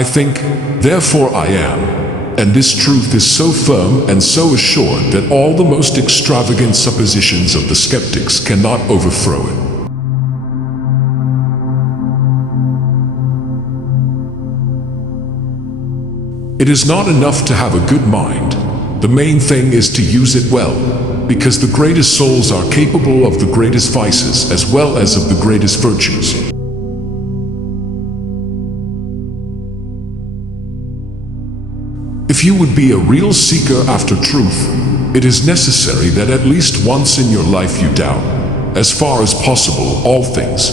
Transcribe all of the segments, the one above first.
I think, therefore I am, and this truth is so firm and so assured that all the most extravagant suppositions of the skeptics cannot overthrow it. It is not enough to have a good mind. The main thing is to use it well, because the greatest souls are capable of the greatest vices as well as of the greatest virtues. If you would be a real seeker after truth, it is necessary that at least once in your life you doubt, as far as possible, all things.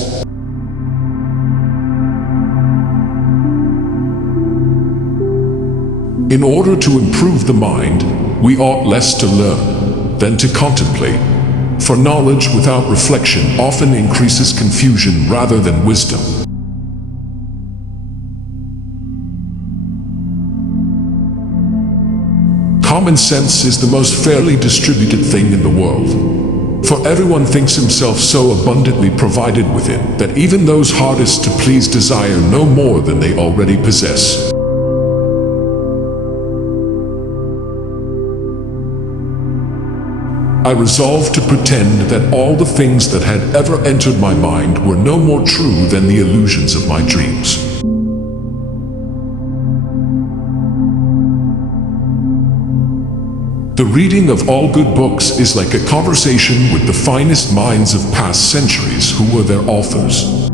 In order to improve the mind, we ought less to learn than to contemplate, for knowledge without reflection often increases confusion rather than wisdom. Common sense is the most fairly distributed thing in the world, for everyone thinks himself so abundantly provided with it that even those hardest to please desire no more than they already possess. I resolved to pretend that all the things that had ever entered my mind were no more true than the illusions of my dreams. The reading of all good books is like a conversation with the finest minds of past centuries who were their authors.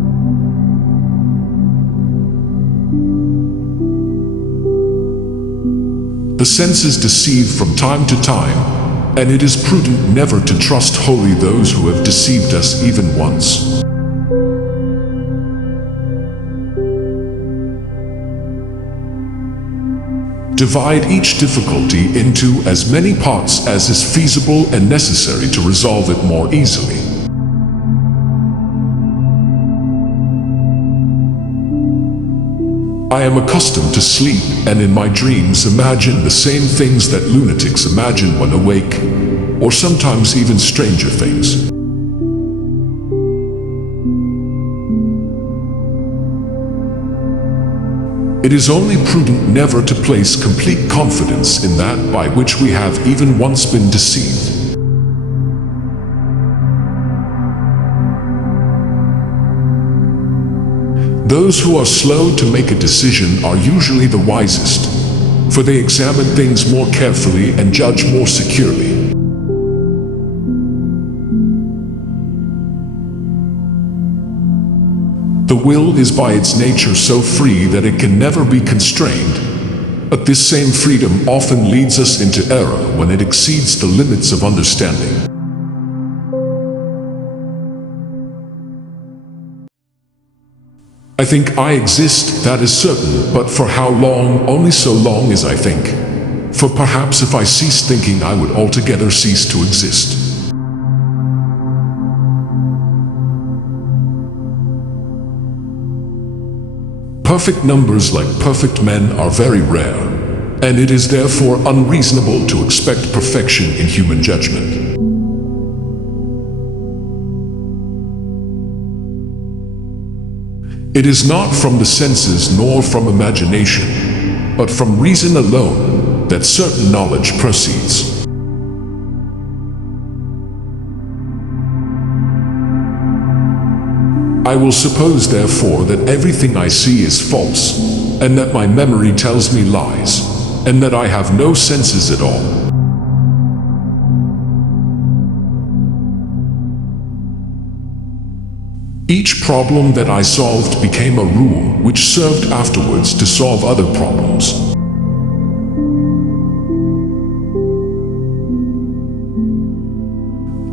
The senses deceive from time to time, and it is prudent never to trust wholly those who have deceived us even once. Divide each difficulty into as many parts as is feasible and necessary to resolve it more easily. I am accustomed to sleep, and in my dreams imagine the same things that lunatics imagine when awake, or sometimes even stranger things. It is only prudent never to place complete confidence in that by which we have even once been deceived. Those who are slow to make a decision are usually the wisest, for they examine things more carefully and judge more securely. The will is by its nature so free that it can never be constrained, but this same freedom often leads us into error when it exceeds the limits of understanding. I think I exist, that is certain, but for how long? Only so long as I think. For perhaps if I ceased thinking, I would altogether cease to exist. Perfect numbers like perfect men are very rare, and it is therefore unreasonable to expect perfection in human judgment. It is not from the senses nor from imagination, but from reason alone that certain knowledge proceeds. I will suppose, therefore, that everything I see is false, and that my memory tells me lies, and that I have no senses at all. Each problem that I solved became a rule which served afterwards to solve other problems.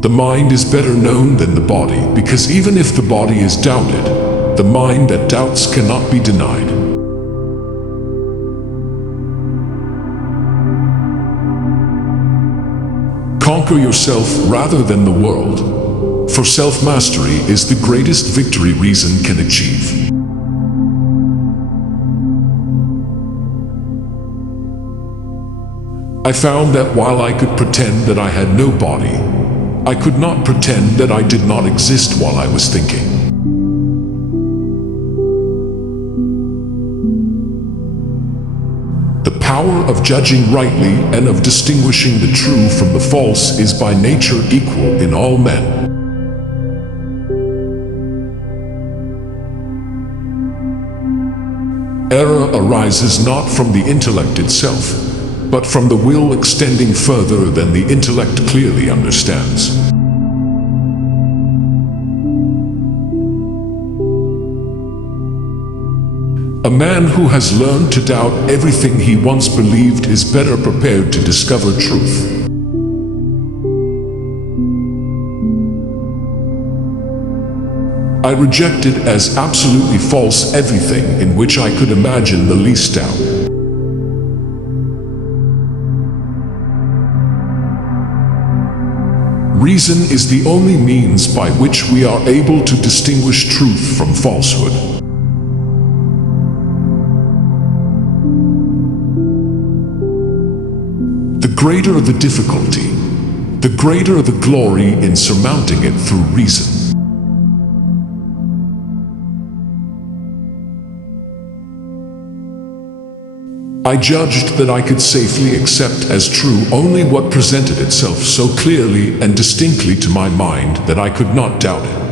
The mind is better known than the body, because even if the body is doubted, the mind that doubts cannot be denied. Conquer yourself rather than the world. For self-mastery is the greatest victory reason can achieve. I found that while I could pretend that I had no body, I could not pretend that I did not exist while I was thinking. power of judging rightly and of distinguishing the true from the false is by nature equal in all men. Error arises not from the intellect itself, but from the will extending further than the intellect clearly understands. A man who has learned to doubt everything he once believed is better prepared to discover truth. I rejected as absolutely false everything in which I could imagine the least doubt. Reason is the only means by which we are able to distinguish truth from falsehood. The greater the difficulty, the greater the glory in surmounting it through reason. I judged that I could safely accept as true only what presented itself so clearly and distinctly to my mind that I could not doubt it.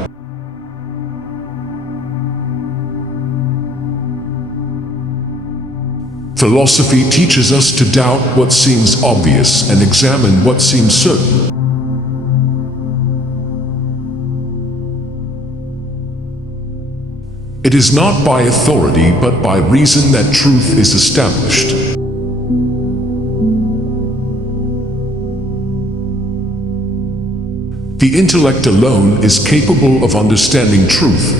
Philosophy teaches us to doubt what seems obvious and examine what seems certain. It is not by authority but by reason that truth is established. The intellect alone is capable of understanding truth,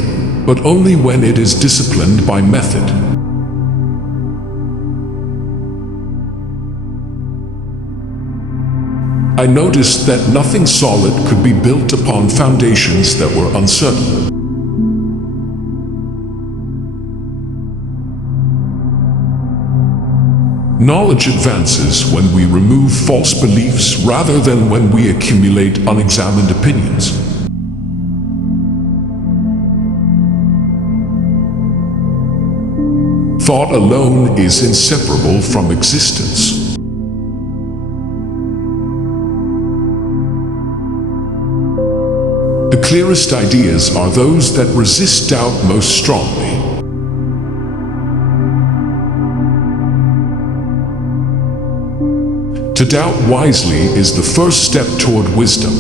but only when it is disciplined by method. I noticed that nothing solid could be built upon foundations that were uncertain. Knowledge advances when we remove false beliefs rather than when we accumulate unexamined opinions. Thought alone is inseparable from existence. The clearest ideas are those that resist doubt most strongly. To doubt wisely is the first step toward wisdom.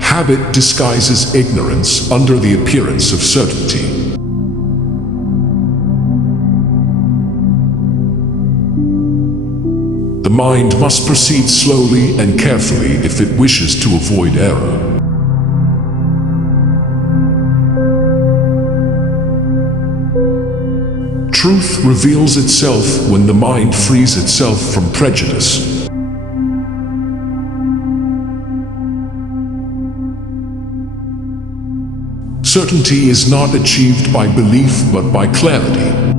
Habit disguises ignorance under the appearance of certainty. The mind must proceed slowly and carefully if it wishes to avoid error. Truth reveals itself when the mind frees itself from prejudice. Certainty is not achieved by belief but by clarity.